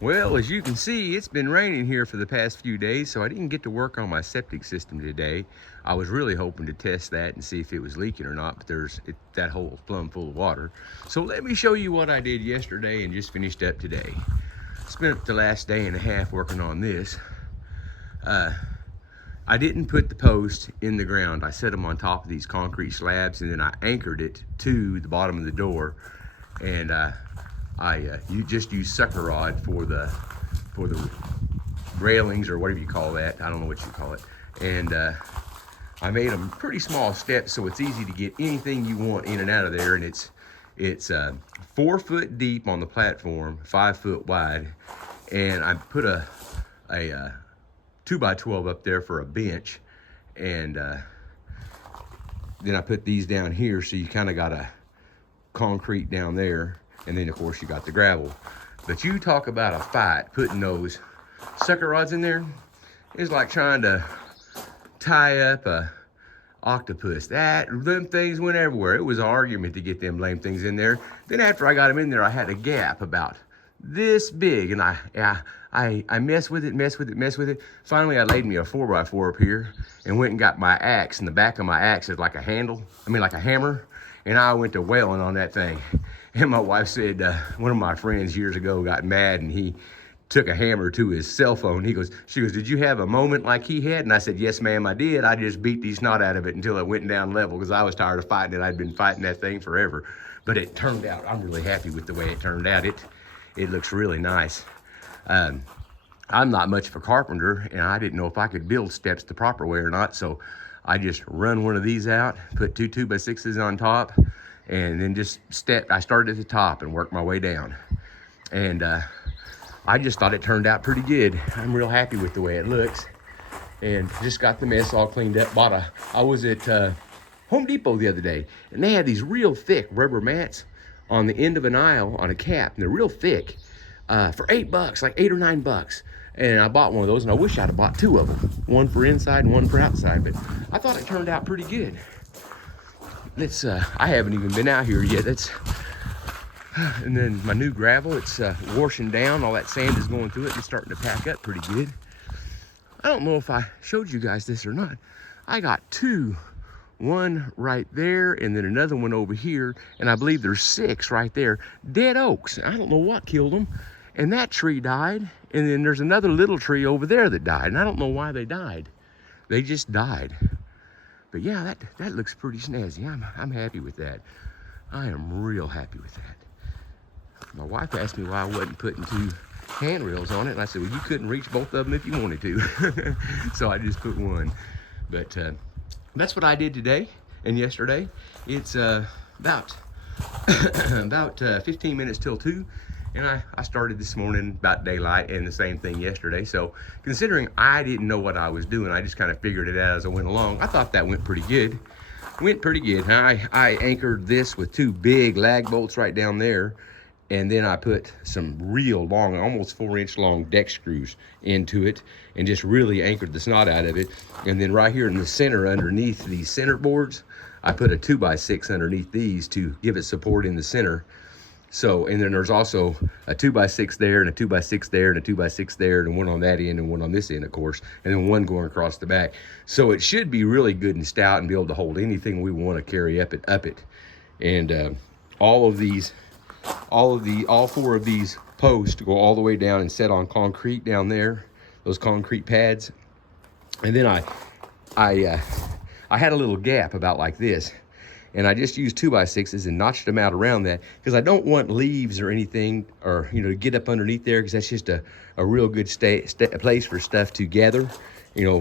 Well, as you can see, it's been raining here for the past few days, so I didn't get to work on my septic system today. I was really hoping to test that and see if it was leaking or not, but that hole's plumb full of water. So let me show you what I did yesterday and just finished up today. Spent the last day and a half working on this. I didn't put the post in the ground. I set them on top of these concrete slabs, and then I anchored it to the bottom of the door, and you just use sucker rod for the railings or whatever you call that. I don't know what you call it. And I made them pretty small steps, so it's easy to get anything you want in and out of there. And it's 4 foot deep on the platform, 5 foot wide, and I put a 2x12 up there for a bench, and then I put these down here, so you kind of got a concrete down there. And then of course you got the gravel. But you talk about a fight putting those sucker rods in there. It's like trying to tie up a octopus. Them things went everywhere. It was an argument to get them lame things in there. Then after I got them in there, I had a gap about this big, and I messed with it. Finally, I laid me a 4x4 up here and went and got my axe. And the back of my axe is like a handle, like a hammer. And I went to wailing on that thing. And my wife said, one of my friends years ago got mad, and he took a hammer to his cell phone. She goes, did you have a moment like he had? And I said, yes, ma'am, I did. I just beat the snot out of it until it went down level, because I was tired of fighting it. I'd been fighting that thing forever. But it turned out, I'm really happy with the way it turned out. It looks really nice. I'm not much of a carpenter, and I didn't know if I could build steps the proper way or not. So I just run one of these out, put 2 2x6s on top, and then just I started at the top and worked my way down. And I just thought it turned out pretty good. I'm real happy with the way it looks. And just got the mess all cleaned up. I was at Home Depot the other day, and they had these real thick rubber mats on the end of an aisle on a cap, and they're real thick for $8, like $8 or $9. And I bought one of those, and I wish I'd have bought 2 of them. One for inside and one for outside, but I thought it turned out pretty good. I haven't even been out here yet. And then my new gravel, it's washing down. All that sand is going through it. It's starting to pack up pretty good. I don't know if I showed you guys this or not. I got 2. One right there, and then another one over here, and I believe there's 6 right there. Dead oaks. I don't know what killed them. And that tree died, and then there's another little tree over there that died, and I don't know why they died. They just died. But yeah, that looks pretty snazzy. I'm happy with that. I am real happy with that. My wife asked me why I wasn't putting 2 handrails on it, and I said, well, you couldn't reach both of them if you wanted to. So I just put one. But that's what I did today and yesterday. It's about 15 minutes till 2. And I started this morning about daylight, and the same thing yesterday. So considering I didn't know what I was doing, I just kind of figured it out as I went along. I thought that went pretty good. I anchored this with 2 big lag bolts right down there. And then I put some real long, almost 4-inch long deck screws into it and just really anchored the snot out of it. And then right here in the center underneath these center boards, I put a 2x6 underneath these to give it support in the center. So, and then there's also a 2x6 there, and a 2x6 there, and a 2x6 there, and one on that end and one on this end, of course, and then one going across the back. So it should be really good and stout and be able to hold anything we want to carry up it. And all 4 of these posts go all the way down and set on concrete down there, those concrete pads. And then I had a little gap about like this, and I just used 2x6s and notched them out around that, because I don't want leaves or anything, or to get up underneath there, because that's just a real good place for stuff to gather,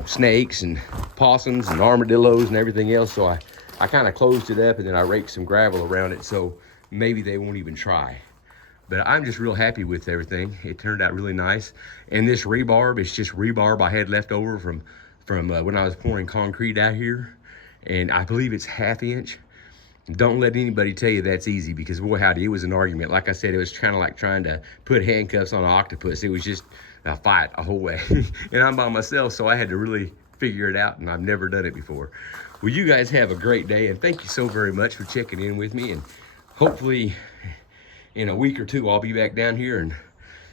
snakes and possums and armadillos and everything else. So I kind of closed it up, and then I raked some gravel around it, so maybe they won't even try. But I'm just real happy with everything. It turned out really nice. And this rebarb, it's just rebarb I had left over from when I was pouring concrete out here, and I believe it's 1/2 inch. Don't let anybody tell you that's easy, because boy howdy, it was an argument. Like I said, it was kind of like trying to put handcuffs on an octopus. It was just a fight a whole way. And I'm by myself, so I had to really figure it out, and I've never done it before. Well, you guys have a great day, and thank you so very much for checking in with me. And hopefully in a week or 2, I'll be back down here and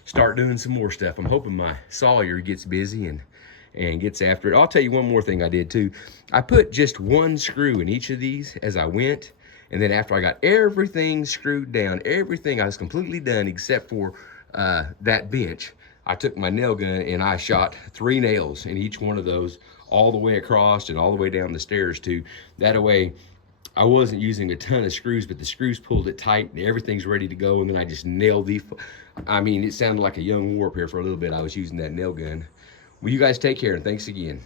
start doing some more stuff. I'm hoping my sawyer gets busy and gets after it. I'll tell you one more thing I did too. I put just one screw in each of these as I went. And then after I got everything screwed down, everything, I was completely done except for that bench. I took my nail gun and I shot 3 nails in each one of those, all the way across and all the way down the stairs too. That way, I wasn't using a ton of screws, but the screws pulled it tight and everything's ready to go. And then I just nailed I mean, it sounded like a young warp here for a little bit. I was using that nail gun. Well, you guys take care and thanks again.